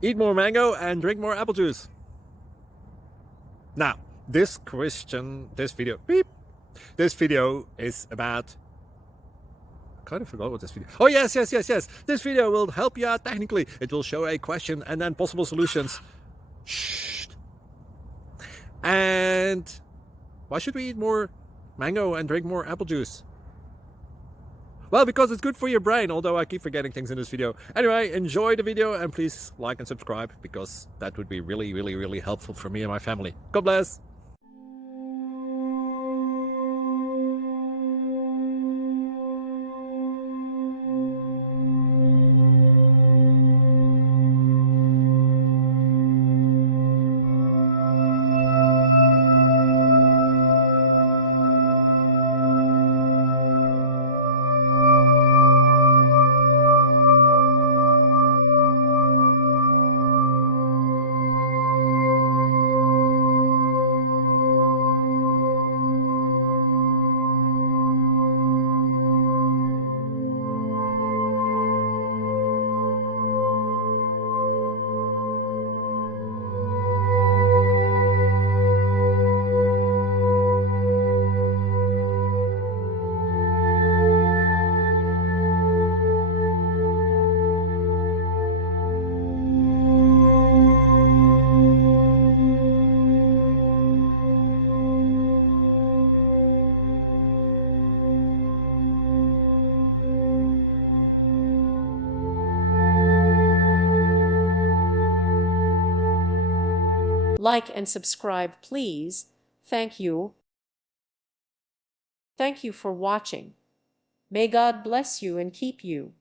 Eat more mango and drink more apple juice. Now, this video is about, I kind of forgot what this video. Oh, yes. This video will help you out technically. It will show a question and then possible solutions. Shh. And why should we eat more mango and drink more apple juice? Well, because it's good for your brain, although I keep forgetting things in this video. Anyway, enjoy the video and please like and subscribe, because that would be really helpful for me and my family. God bless! Like and subscribe, please. Thank you. Thank you for watching. May God bless you and keep you.